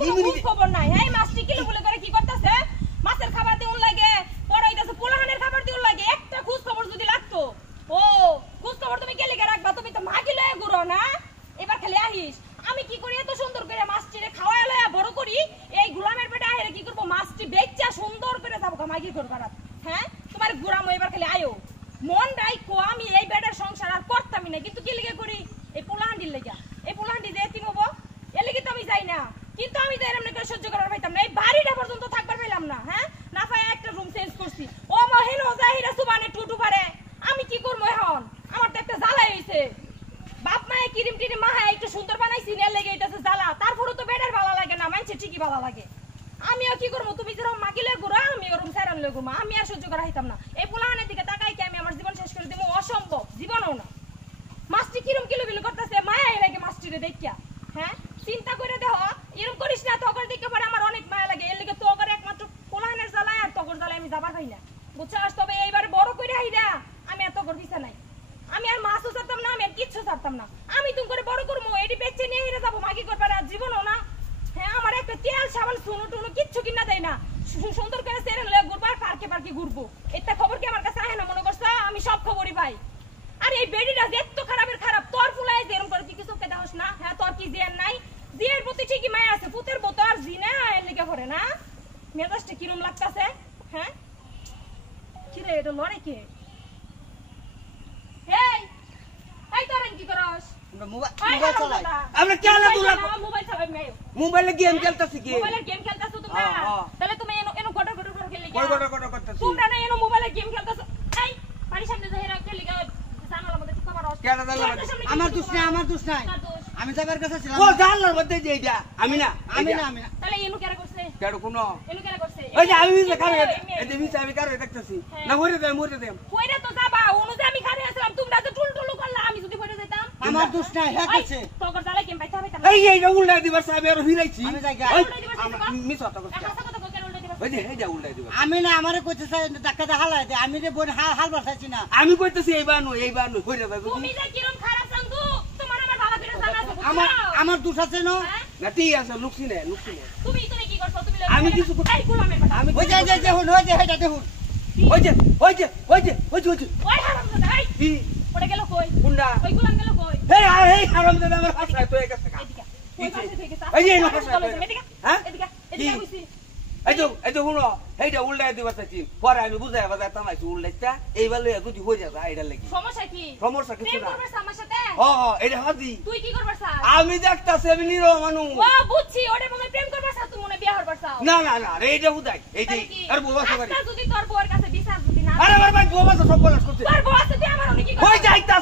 কোনো খবর নাই এই মাছটি কিলো বলে করে কি করতেছে মাছের খাবার দিউন লাগে পরে হইতাছে পোলাহানের খাবার দিউন লাগে একটা খোঁজ খবর যদি লাগতো ও খোঁজ খবর তুমি কে লিখে রাখবা তুমি তো মাগি লয়ে ঘুরো না এবার খালি আহিস আমি কি করি এত সুন্দর করে মাছটিরে খাওয়ায় লয়া বড় করি এই গোলামের পেটে আহেরে কি করব মাছটি বেচ্চা সুন্দর করে যাবো মাগি করবার হ্যাঁ তোমার গোরামো এবার খালি আয়ো মন রাইকো আমি এই বেডের সংসার আর করতামই না কিন্তু কি লিখে করি এই পোলাহান্ডির লাগা এই পোলাহান্ডি যে এতিম হবো এর লাগি তো আমি যাই না কিন্তু আমি তো এরকম করে সহ্য করার পাইতাম না এই বাড়িটা পর্যন্ত থাকবার পাইলাম না হ্যাঁ না পায় একটা রুম চেঞ্জ করছি ও মহিন জাহিরা সুবানে টুটু পারে আমি কি করব এখন আমার তো একটা জ্বালাই হইছে বাপ মায়ে কিরিম টিরিম মাহা একটু সুন্দর বানাইছি না লেগে এটাছে জ্বালা তারপরে তো বেডের ভালো লাগে না মানছে ঠিকই ভালো লাগে আমিও কি করব তুমি যেরকম মাগিলে ঘুরো আমি ওরকম সারান লয়ে ঘুমা আমি আর সহ্য করা হইতাম না এই পোলাহানের দিকে তাকাই কি আমি আমার জীবন শেষ করে দেব অসম্ভব জীবনও না মাছটি কিরম কিলো বিলো করতেছে মায়া লাগে মাছটিরে দেখিয়া হ্যাঁ চিন্তা করে দেখো এরকম করিস না তখন দেখে পরে আমার অনেক মায়া লাগে এর লাগে তো করে একমাত্র পোলাহানের জ্বালায় আর তখন জ্বালায় আমি যাবার পাই না বুঝছাস তবে এইবার বড় করে আইরা আমি এত করে দিছে নাই আমি আর মাছও ছাড়তাম না আমি আর কিচ্ছু ছাড়তাম না আমি তুমি করে বড় করবো এটি বেচে নিয়ে হেরে যাবো মাগি করবার আর জীবনও না হ্যাঁ আমার একটা তেল সাবান শুনো টুনো কিচ্ছু কিনা দেয় না সুন্দর করে সেরেন লয়ে ঘুরবার পার্কে পার্কে ঘুরবো এটা খবর কি আমার কাছে আহে না মনে করছ আমি সব খবরই পাই আর এই বেডিটা এত খারাপের খারাপ তোর ফুলাই যেরকম করে তুই কিছু দেখাস না হ্যাঁ তোর কি জিয়ার নাই জিয়ার প্রতি ঠিকই মায়া আছে পুতের বতো আর জি না এর লিখে পড়ে না মেজাজটা কিরম লাগতাছে হ্যাঁ কি রে এটা লড়ে কে হেই এই তোর কি করস মোবাইল চালাই আমরা কেন তোরা মোবাইল চালাই মেয়ে মোবাইলে গেম খেলতাছি কি মোবাইলে গেম খেলতাছো তোমরা তাহলে তুমি এনো গড় গড় করে খেলে কই গড় গড় করতাছি তোমরা না এনো মোবাইলে গেম খেলতাছো এই পানি সামনে যাইরা খেলে জানালা মধ্যে টুকা মারো কেন জানালা আমার দোষ নাই আমি যাবার কথা ছিলাম ও জানালার মধ্যে যে এইটা আমি না তাহলে এনো কেন করছে কেন কোন এনো কেন করছে ওই যে আমি যে কারে এই মিছে আমি কারে দেখতাছি না মরে দে কইরা তো যাবা অনুযায়ী আমি খারে আসলাম তোমরা তো টুলটুলু করলা আমি যদি পড়ে যাইতাম আমার দোষ নাই হেকেছে তোর জালে কেম পাইতা পাইতা এই উল্টা দিবার সাহেব আর হিরাইছি আমি যাই মিছ কথা কইছ ওই যে এইটা উল্টা দিবা আমি না আমারে কইতেছ টাকা দা হালাই দে আমি রে বোন হাল বাসাইছি না আমি কইতেছি এইবার নই কইরা যাবে তুমি যে কিরম খারাপ চান্দু তোমার আমার ভালো করে জানা আছে আমার দোষ আছে না না ঠিক আছে লুকছি না তুমি কি করছো তুমি আমি কিছু এই গোলামের কথা আমি ওই যে হুন ওই যে হেটা দেখুন ওই যে ওই হারামজাদা এই কি পড়ে গেল কই কুন্ডা ওই গোলাম গেল কই এই হারামজাদা আমার হাসা তো এক টাকা এদিকে ওই পাশে থেকে যা এই যে হাসা এদিকে হ্যাঁ এদিকে কইছি এই তো হুনো এইটা উল্টা দিবার চাইছি পরে আমি বুঝাই বাজার তামাইছি উল্টাইতা এইবার লইয়া যদি হয়ে যায় এটা লাগি সমস্যা কিছু না করবার আমার সাথে এটা হাজি তুই কি করবার চাস আমি দেখতাছি আমি নিরো মানুষ ও বুঝছি ওরে মনে প্রেম করবার চাস তুই মনে বিয়ে হবার চাস না এইটা বুঝাই এইটাই আর বোবা সবারই যদি তোর বউর কাছে বিচার যদি না আরে আমার ভাই বোবা সব বলাস করতে তোর বউ আছে তুই আমার অনেক কি হই যাইতা